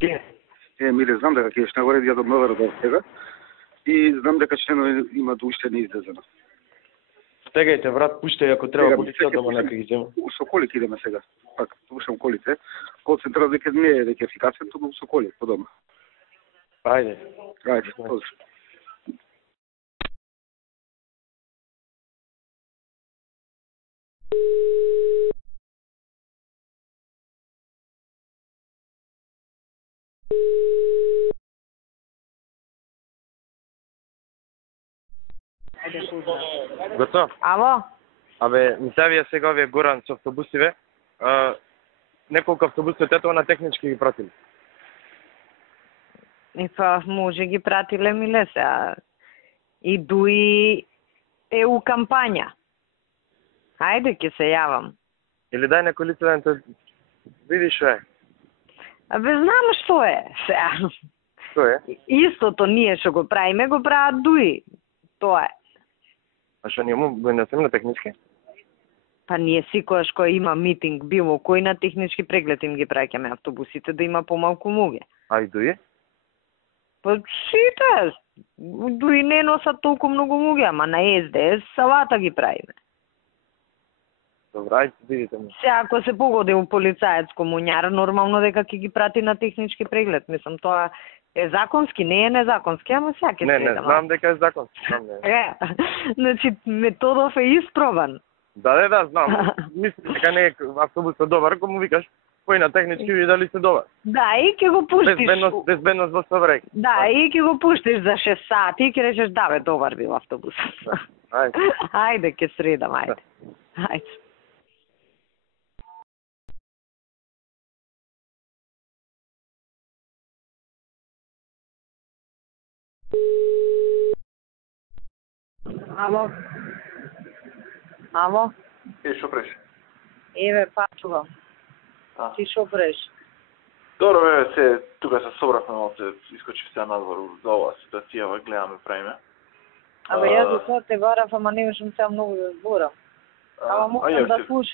Миле, знам дека ќе еш нагоре ја до МВР до сега и знам дека членови имаат уште неизлезено. Стегајте, брат, пуштај ако треба полицијата, ама нека ги земе. Со коли ќе идеме сега. Пак слушам колите. Кол централ дека не е дека ефикасен, туку со коли по дома. Ајде. Ајде, поздрав. Готово? Ало? Абе, ми се јавија сега овие Горан со автобусиве. Неколку автобуси од Тетово на технички ги пратили. И па може ги пратиле миле се. И дуи е у кампања. Ајде ќе се јавам. Или дај некој лице да те види што е. Абе знам што е. Сега. Што е? Истото ние што го правиме, го прават дуи. Тоа е. А што ние му не сме на технички? Па ние секогаш кој има митинг, било кој на технички преглед им ги праќаме автобусите да има помалку луѓе. А и дуи? Па сите, дуи не носат толку многу луѓе, ама на СДС салата ги правиме. Добра, ајде видите ми. Се ако се погоди у полицаец комуњар, нормално дека ќе ги прати на технички преглед. Мислам, тоа е законски, не е незаконски, ама сега ќе Не, знам дека е законски. Значи, Методов е испробан. Да, знам. Мислам дека не е автобусот добар, ако му викаш кој на технички види дали се добар. Да, и ќе го пуштиш. Безбедност во Собрег. Да, и ќе го пуштиш за 6 сати и ќе речеш да бе, добар бил автобусот. Ајде. Ајде, ќе средам, ајде. Ајде. Ало? Ало? Што преш? Еве, пачувам. Ти шо преш? Добро, бе, се, тука се собравме, но се искочив сега надвор за ова ситуација, гледаме, правиме. Абе, јас за тоа те барав, ама не можам сега многу да зборам. Ама можам да слушам.